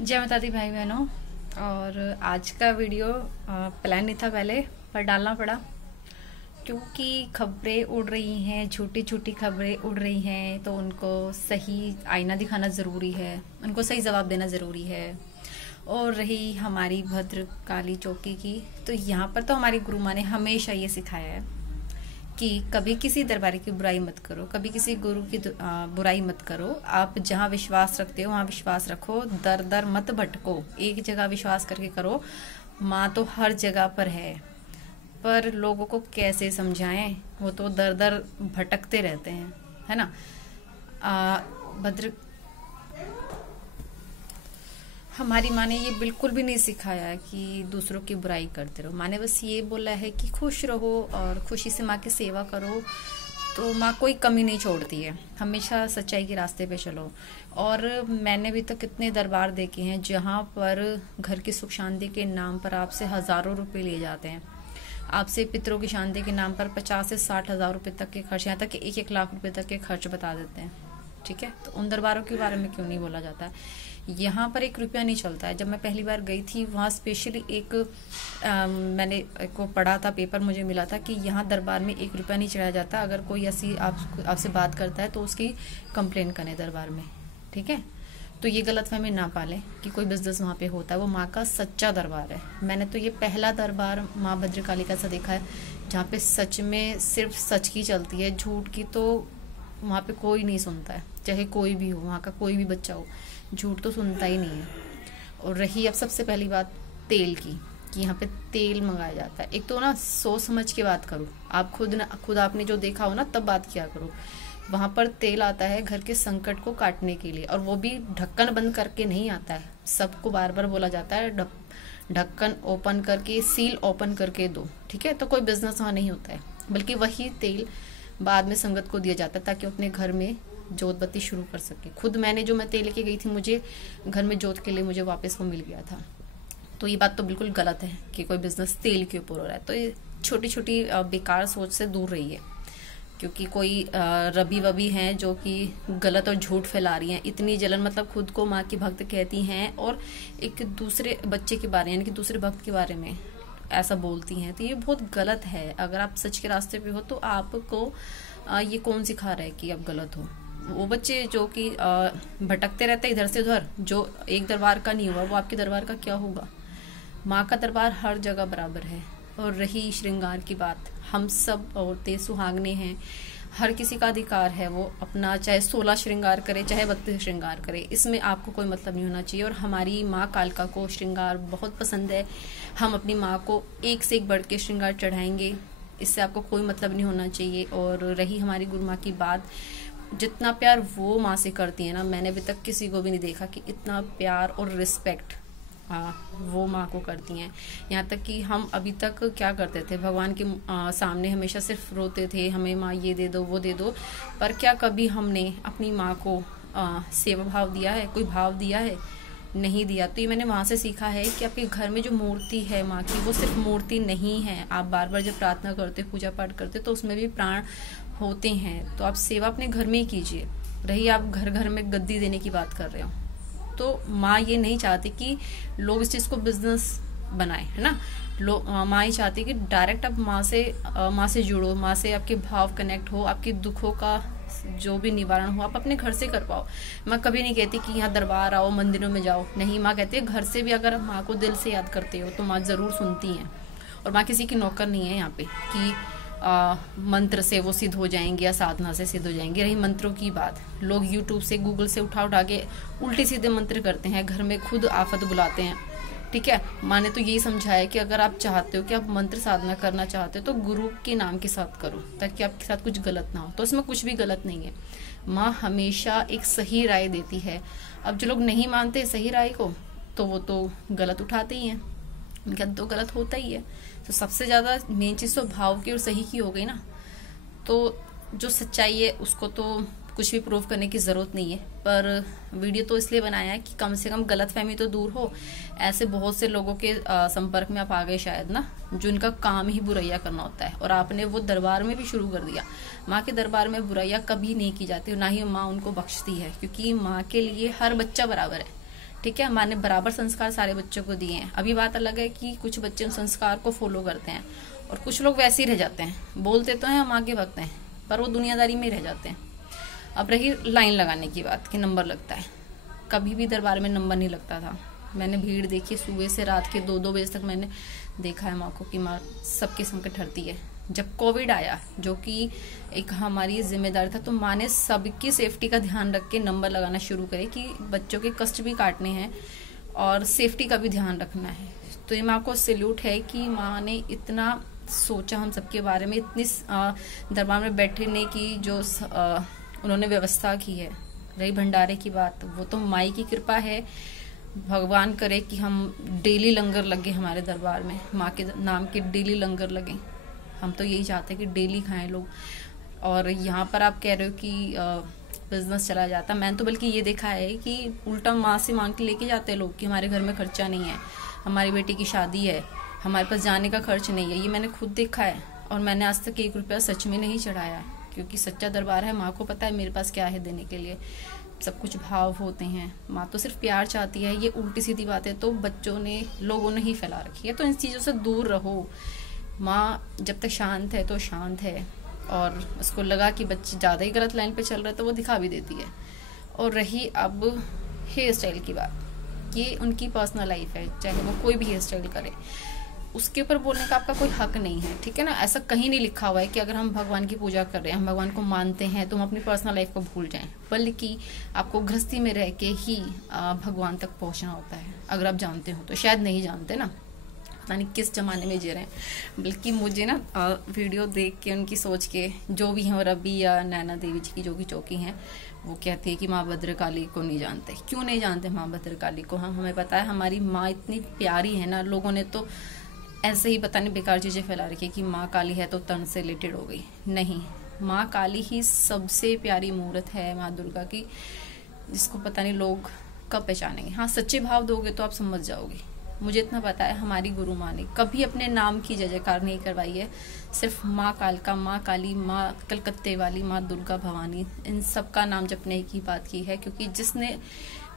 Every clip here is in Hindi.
जय माता दी भाई बहनों। और आज का वीडियो प्लान नहीं था पहले, पर डालना पड़ा क्योंकि खबरें उड़ रही हैं, छोटी छोटी खबरें उड़ रही हैं, तो उनको सही आईना दिखाना ज़रूरी है, उनको सही जवाब देना ज़रूरी है। और रही हमारी भद्र काली चौकी की, तो यहाँ पर तो हमारी गुरु माँ ने हमेशा ये सिखाया है कि कभी किसी दरबारी की बुराई मत करो, कभी किसी गुरु की बुराई मत करो। आप जहाँ विश्वास रखते हो वहाँ विश्वास रखो, दर दर मत भटको, एक जगह विश्वास करके करो। माँ तो हर जगह पर है, पर लोगों को कैसे समझाएं, वो तो दर दर भटकते रहते हैं, है ना। भद्र हमारी माँ ने ये बिल्कुल भी नहीं सिखाया कि दूसरों की बुराई करते रहो। माँ ने बस ये बोला है कि खुश रहो और खुशी से माँ की सेवा करो। तो माँ कोई कमी नहीं छोड़ती है, हमेशा सच्चाई के रास्ते पे चलो। और मैंने भी तो कितने दरबार देखे हैं जहाँ पर घर की सुख शांति के नाम पर आपसे हज़ारों रुपए लिए जाते हैं, आपसे पितरों की शांति के नाम पर 50 से 60 हज़ार रुपये तक के खर्च, यहाँ तक कि 1-1 लाख रुपए तक के खर्च बता देते हैं। ठीक है, तो उन दरबारों के बारे में क्यों नहीं बोला जाता है। यहाँ पर 1 रुपया नहीं चलता है। जब मैं पहली बार गई थी वहाँ स्पेशली मैंने को पढ़ा था, पेपर मुझे मिला था कि यहाँ दरबार में 1 रुपया नहीं चढ़ाया जाता। अगर कोई ऐसी आपसे बात करता है तो उसकी कंप्लेन करें दरबार में। ठीक है, तो ये गलतफहमी ना पालें कि कोई बिजनेस वहाँ पे होता है। वो माँ का सच्चा दरबार है। मैंने तो ये पहला दरबार माँ भद्रकाली का सा देखा है जहाँ पे सच में सिर्फ सच की चलती है, झूठ की तो वहाँ पे कोई नहीं सुनता है। चाहे कोई भी हो, वहाँ का कोई भी बच्चा हो, झूठ तो सुनता ही नहीं है। और रही अब सबसे पहली बात तेल की, कि यहाँ पे तेल मंगाया जाता है। एक तो ना सोच समझ के बात करो, आप खुद आपने जो देखा हो ना तब बात किया करो। वहाँ पर तेल आता है घर के संकट को काटने के लिए, और वो भी ढक्कन बंद करके नहीं आता है। सबको बार बार बोला जाता है ढक्कन ओपन करके, सील ओपन करके दो। ठीक है, तो कोई बिजनेस वहाँ नहीं होता है, बल्कि वही तेल बाद में संगत को दिया जाता है ताकि अपने घर में जोत बत्ती शुरू कर सके। खुद मैं तेल लेके गई थी, मुझे घर में जोत के लिए मुझे वापस वो मिल गया था। तो ये बात तो बिल्कुल गलत है कि कोई बिजनेस तेल के ऊपर हो रहा है। तो ये छोटी छोटी बेकार सोच से दूर रही है, क्योंकि कोई रबी वबी हैं जो कि गलत और झूठ फैला रही हैं। इतनी जलन, मतलब खुद को माँ की भक्त कहती हैं और एक दूसरे बच्चे के बारे में, यानी कि दूसरे भक्त के बारे में ऐसा बोलती हैं। तो ये बहुत गलत है। अगर आप सच के रास्ते पे हो तो आपको ये कौन सिखा रहा है कि आप गलत हो। वो बच्चे जो कि भटकते रहते हैं इधर से उधर, जो एक दरबार का नहीं हुआ वो आपके दरबार का क्या होगा। माँ का दरबार हर जगह बराबर है। और रही श्रृंगार की बात, हम सब औरतें सुहागने हैं, हर किसी का अधिकार है वो अपना चाहे 16 श्रृंगार करे चाहे 32 श्रृंगार करे, इसमें आपको कोई मतलब नहीं होना चाहिए। और हमारी माँ कालका को श्रृंगार बहुत पसंद है, हम अपनी माँ को एक से एक बढ़ के श्रृंगार चढ़ाएंगे, इससे आपको कोई मतलब नहीं होना चाहिए। और रही हमारी गुरु माँ की बात, जितना प्यार वो माँ से करती है ना, मैंने अभी तक किसी को भी नहीं देखा कि इतना प्यार और रिस्पेक्ट वो माँ को करती हैं। यहाँ तक कि हम अभी तक क्या करते थे, भगवान के सामने हमेशा सिर्फ रोते थे, हमें माँ ये दे दो वो दे दो, पर क्या कभी हमने अपनी माँ को सेवा भाव दिया है, कोई भाव दिया है? नहीं दिया। तो ये मैंने वहाँ से सीखा है कि आपके घर में जो मूर्ति है माँ की, वो सिर्फ मूर्ति नहीं है। आप बार बार जब प्रार्थना करते, पूजा पाठ करते, तो उसमें भी प्राण होते हैं। तो आप सेवा अपने घर में ही कीजिए। रही आप घर घर में गद्दी देने की बात कर रहे हो, तो माँ ये नहीं चाहती कि लोग इस चीज़ को बिजनेस बनाए, है ना। माँ ही चाहती कि डायरेक्ट आप माँ से जुड़ो, माँ से आपके भाव कनेक्ट हो, आपके दुखों का जो भी निवारण हो आप अपने घर से कर पाओ। माँ कभी नहीं कहती कि यहाँ दरबार आओ, मंदिरों में जाओ, नहीं। माँ कहती है घर से भी अगर आप माँ को दिल से याद करते हो तो माँ ज़रूर सुनती हैं। और माँ किसी की नौकर नहीं है यहाँ पे कि मंत्र से वो सिद्ध हो जाएंगे या साधना से सिद्ध हो जाएंगे। रही मंत्रों की बात, लोग यूट्यूब से, गूगल से उठा के उल्टे सीधे मंत्र करते हैं, घर में खुद आफत बुलाते हैं। ठीक है, माँ ने तो यही समझाया कि अगर आप चाहते हो कि आप मंत्र साधना करना चाहते हो तो गुरु के नाम के साथ करो, ताकि आपके साथ कुछ गलत ना हो। तो इसमें कुछ भी गलत नहीं है। माँ हमेशा एक सही राय देती है। अब जो लोग नहीं मानते सही राय को, तो वो तो गलत उठाते ही हैं, उनका तो गलत होता ही है। तो सबसे ज़्यादा मेन चीज़ तो भाव की और सही की हो गई ना। तो जो सच्चाई है उसको तो कुछ भी प्रूव करने की ज़रूरत नहीं है, पर वीडियो तो इसलिए बनाया है कि कम से कम गलतफहमी तो दूर हो। ऐसे बहुत से लोगों के संपर्क में आप आ गए शायद ना, जो इनका काम ही बुराइयाँ करना होता है, और आपने वो दरबार में भी शुरू कर दिया। माँ के दरबार में बुराइयाँ कभी नहीं की जाती, ना ही माँ उनको बख्शती है, क्योंकि माँ के लिए हर बच्चा बराबर है। ठीक है, माँ ने बराबर संस्कार सारे बच्चों को दिए हैं। अभी बात अलग है कि कुछ बच्चे उन संस्कार को फॉलो करते हैं और कुछ लोग वैसे ही रह जाते हैं, बोलते तो हैं हम आगे भगते हैं, पर वो दुनियादारी में रह जाते हैं। अब रही लाइन लगाने की बात कि नंबर लगता है, कभी भी दरबार में नंबर नहीं लगता था। मैंने भीड़ देखी, सुबह से रात के 2-2 बजे तक मैंने देखा है माँ को कि माँ सबके संकट हरती है। जब कोविड आया, जो कि एक हमारी जिम्मेदारी था, तो माँ ने सबकी सेफ्टी का ध्यान रख के नंबर लगाना शुरू करे कि बच्चों के कष्ट भी काटने हैं और सेफ्टी का भी ध्यान रखना है। तो ये माँ को सैल्यूट है कि माँ ने इतना सोचा हम सबके बारे में, इतनी दरबार में बैठने की जो उन्होंने व्यवस्था की है। रही भंडारे की बात, वो तो माई की कृपा है। भगवान करे कि हम डेली लंगर लगे हमारे दरबार में, माँ के नाम के डेली लंगर लगे। हम तो यही चाहते हैं कि डेली खाएं लोग। और यहाँ पर आप कह रहे हो कि बिजनेस चला जाता, मैंने तो बल्कि ये देखा है कि उल्टा माँ से मांग के लेके जाते हैं लोग कि हमारे घर में खर्चा नहीं है, हमारी बेटी की शादी है, हमारे पास जाने का खर्च नहीं है। ये मैंने खुद देखा है और मैंने आज तक 1 रुपया सच में नहीं चढ़ाया, क्योंकि सच्चा दरबार है। माँ को पता है मेरे पास क्या है देने के लिए, सब कुछ भाव होते हैं। माँ तो सिर्फ प्यार चाहती है। ये उल्टी सीधी बातें तो बच्चों ने, लोगों ने ही फैला रखी है। तो इन चीज़ों से दूर रहो। माँ जब तक शांत है तो शांत है, और उसको लगा कि बच्चे ज़्यादा ही गलत लाइन पे चल रहे तो वो दिखा भी देती है। और रही अब हेयर स्टाइल की बात, ये उनकी पर्सनल लाइफ है, चाहे वो कोई भी हेयर स्टाइल करे, उसके ऊपर बोलने का आपका कोई हक नहीं है, ठीक है ना। ऐसा कहीं नहीं लिखा हुआ है कि अगर हम भगवान की पूजा कर रहे हैं, हम भगवान को मानते हैं, तो हम अपनी पर्सनल लाइफ को भूल जाएं। बल्कि आपको गृहस्थी में रह के ही भगवान तक पहुंचना होता है, अगर आप जानते हो तो। शायद नहीं जानते ना, पता नहीं किस जमाने में जी रहे हैं। बल्कि मुझे ना वीडियो देख के, उनकी सोच के, जो भी हैं, रवि या नैना देवी जी की जो भी चौकी हैं, वो कहती है कि माँ भद्रकाली को नहीं जानते। क्यों नहीं जानते माँ भद्रकाली को? हमें पता है हमारी माँ इतनी प्यारी है ना। लोगों ने तो ऐसे ही पता नहीं बेकार चीज़ें फैला रखी है कि माँ काली है तो तन से रिलेटेड हो गई। नहीं, माँ काली ही सबसे प्यारी मूर्त है माँ दुर्गा की, जिसको पता नहीं लोग कब पहचानेंगे। हाँ, सच्चे भाव दोगे तो आप समझ जाओगे। मुझे इतना पता है, हमारी गुरु माँ ने कभी अपने नाम की जय जयकार नहीं करवाई है। सिर्फ माँ कालका, माँ काली, माँ कलकत्ते वाली, माँ दुर्गा भवानी, इन सब का नाम जपने की बात की है। क्योंकि जिसने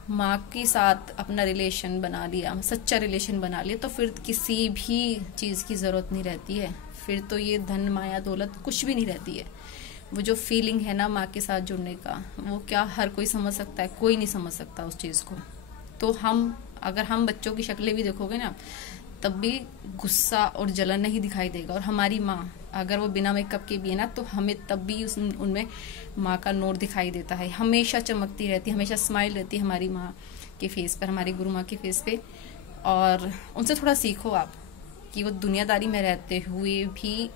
माँ के साथ अपना रिलेशन बना लिया, सच्चा रिलेशन बना लिया, तो फिर किसी भी चीज़ की ज़रूरत नहीं रहती है। फिर तो ये धन माया दौलत कुछ भी नहीं रहती है। वो जो फीलिंग है ना माँ के साथ जुड़ने का, वो क्या हर कोई समझ सकता है? कोई नहीं समझ सकता उस चीज़ को। तो अगर हम बच्चों की शक्लें भी देखोगे ना, तब भी गुस्सा और जलन नहीं दिखाई देगा। और हमारी माँ अगर वो बिना मेकअप के भी है ना, तो हमें तब भी उनमें माँ का नूर दिखाई देता है। हमेशा चमकती रहती है, हमेशा स्माइल रहती है हमारी माँ के फेस पर, हमारी गुरु माँ के फेस पे। और उनसे थोड़ा सीखो आप कि वो दुनियादारी में रहते हुए भी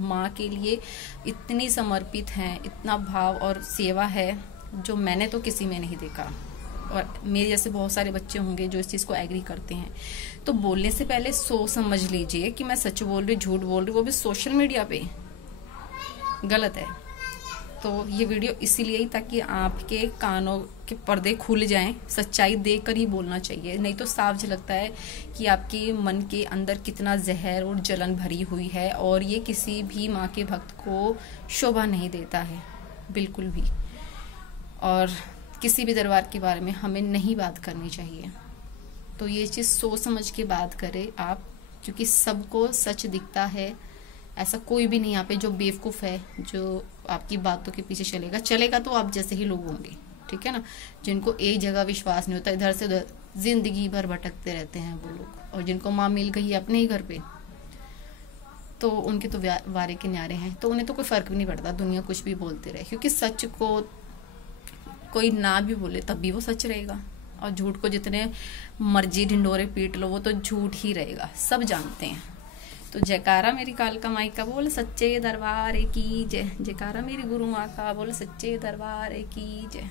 माँ के लिए इतनी समर्पित हैं, इतना भाव और सेवा है जो मैंने तो किसी में नहीं देखा। और मेरे जैसे बहुत सारे बच्चे होंगे जो इस चीज़ को एग्री करते हैं। तो बोलने से पहले सोच समझ लीजिए कि मैं सच बोल रही, झूठ बोल रही, वो भी सोशल मीडिया पे, गलत है। तो ये वीडियो इसीलिए ही, ताकि आपके कानों के पर्दे खुल जाएं। सच्चाई देखकर ही बोलना चाहिए, नहीं तो साफ झलकता है कि आपके मन के अंदर कितना जहर और जलन भरी हुई है। और ये किसी भी माँ के भक्त को शोभा नहीं देता है, बिल्कुल भी। और किसी भी दरबार के बारे में हमें नहीं बात करनी चाहिए। तो ये चीज़ सोच समझ के बात करें आप, क्योंकि सबको सच दिखता है। ऐसा कोई भी नहीं यहाँ पे जो बेवकूफ़ है, जो आपकी बातों के पीछे चलेगा तो आप जैसे ही लोग होंगे, ठीक है ना। जिनको एक जगह विश्वास नहीं होता, इधर से उधर जिंदगी भर भटकते रहते हैं वो लोग। और जिनको माँ मिल गई अपने ही घर पे, तो उनके तो वारे के न्यारे हैं। तो उन्हें तो कोई फ़र्क भी नहीं पड़ता, दुनिया कुछ भी बोलते रहे, क्योंकि सच को कोई ना भी बोले तब भी वो सच रहेगा। और झूठ को जितने मर्जी ढिंडोरे पीट लो, वो तो झूठ ही रहेगा, सब जानते हैं। तो जयकारा मेरी कालका माई का, बोल सच्चे दरबार की जय। जयकारा मेरी गुरु माँ का, बोल सच्चे दरबार की जय।